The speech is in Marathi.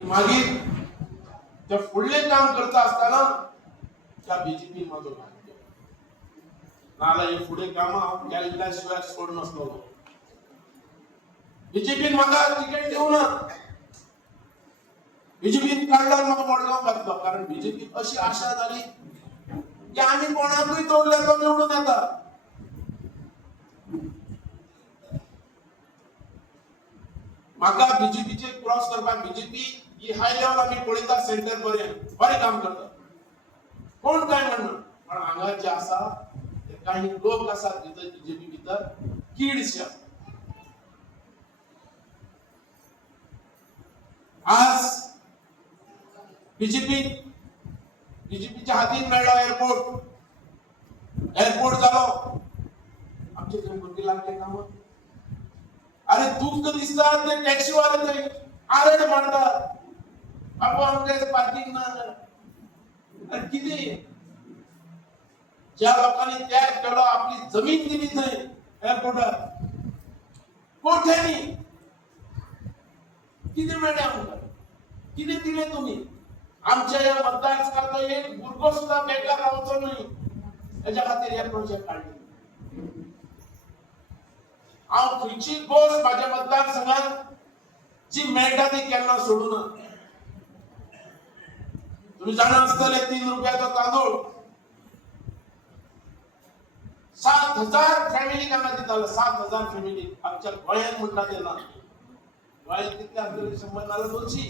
मागीर ते फुडले काम करता असताना त्या बीजेपी माझो भाग नाला हे फुडे काम केल्ल्याशिवाय सोड नसलो. बीजेपीन म्हाका तिकेट दिवना, बीजेपीन काढल्यार म्हाका मडगांव घातलो. कारण बीजेपी अशी आशा जाली की आम्ही कोणाकूय दवरल्यार तो निवडून येता. म्हाका बीजेपीचे क्रॉस करपाक बीजेपी ही हाय लेवल आम्ही पळयता सेंटर बरे काम करता, कोण काय म्हणना. पण हांगा जे आसा ते काही लोक आसात भितर बीजेपी भितर कीडशे आसा. आज बीजेपीच्या हातीन मेळ्ळो एअरपोर्ट जालो. आमचे थंय भुरगे लागले कामाक. अरे दुःख दिसता ते टॅक्सी वाले थंय आरड मारतात, बाबा आमचे पार्किंग ना. अरे किती ज्या लोकांनी त्याग केलो, आपली जमीन दिली थंय एअरपोर्टार कोठ्यांनी, किती मेळ्ळे आमकां, किती दिले तुम्ही. आमच्या या मतदारसंघात एक भुरगो सुद्धा बेकार रावचो नाही, याच्या खातीर हे प्रोजेक्ट काढले. हांव खंयची गोष्ट माझ्या मतदारसंघात जी मेळटा ती केन्ना सोडूना. तुम्ही जाणा आसतले 3 रुपयाचो तांदूळ 7,000 फॅमिली हांगा दितालो. 7,000 फॅमिली आमच्या गोंयांत म्हणटा तेन्ना. गोंयांत कितले आसतले 100 नाल्यार 200.